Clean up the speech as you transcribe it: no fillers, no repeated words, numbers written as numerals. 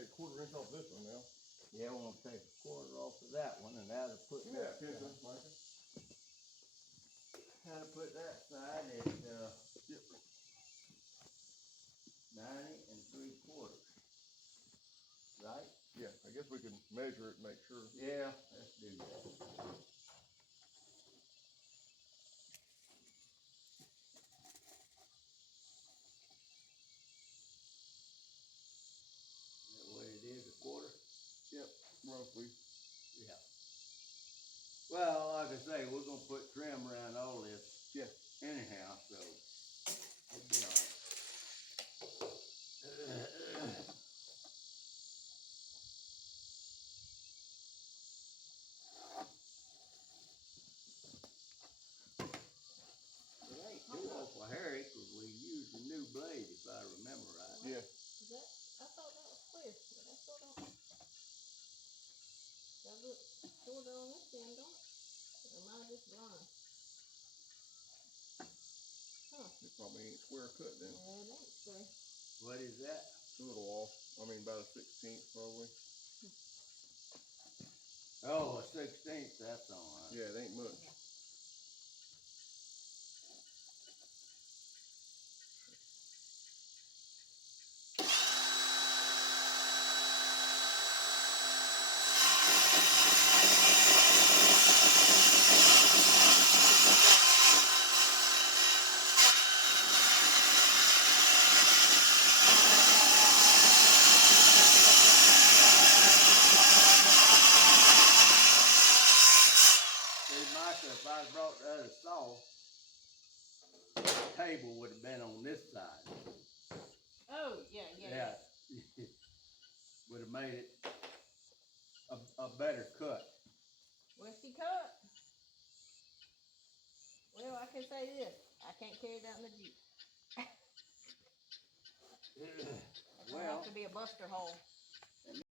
take a 1/4 inch off this one now. Yeah, we're gonna take a 1/4 off of that one, and that'll put Give me that that. pencil, Michael. How to put that side at, Yep. 90 3/4. Right? Yeah, I guess we can measure it and make sure. Yeah, let's do that. That way it is, 1/4? Yep, roughly. Yeah. Well, like I say, we're gonna put trim around all this. Yeah. Anyhow, so it'll be all right. It ain't too awful hairy, cause we used a new blade, if I remember right. Yeah. Is that, I thought that was clear, but I still don't. That look shorter on this end, don't it? Or am I just blind? Huh, It probably ain't square cut then. yeah, it ain't square. What is that? It's a little off. I mean, about a 1/16 probably. Oh, a 1/16, that's all right. Yeah, it ain't much. If I brought the other saw, the table would have been on this side. Oh, yeah. Would have made it a better cut. What's he cut? Well, I can say this, I can't carry that in the Jeep. It's gonna have to be a buster hole.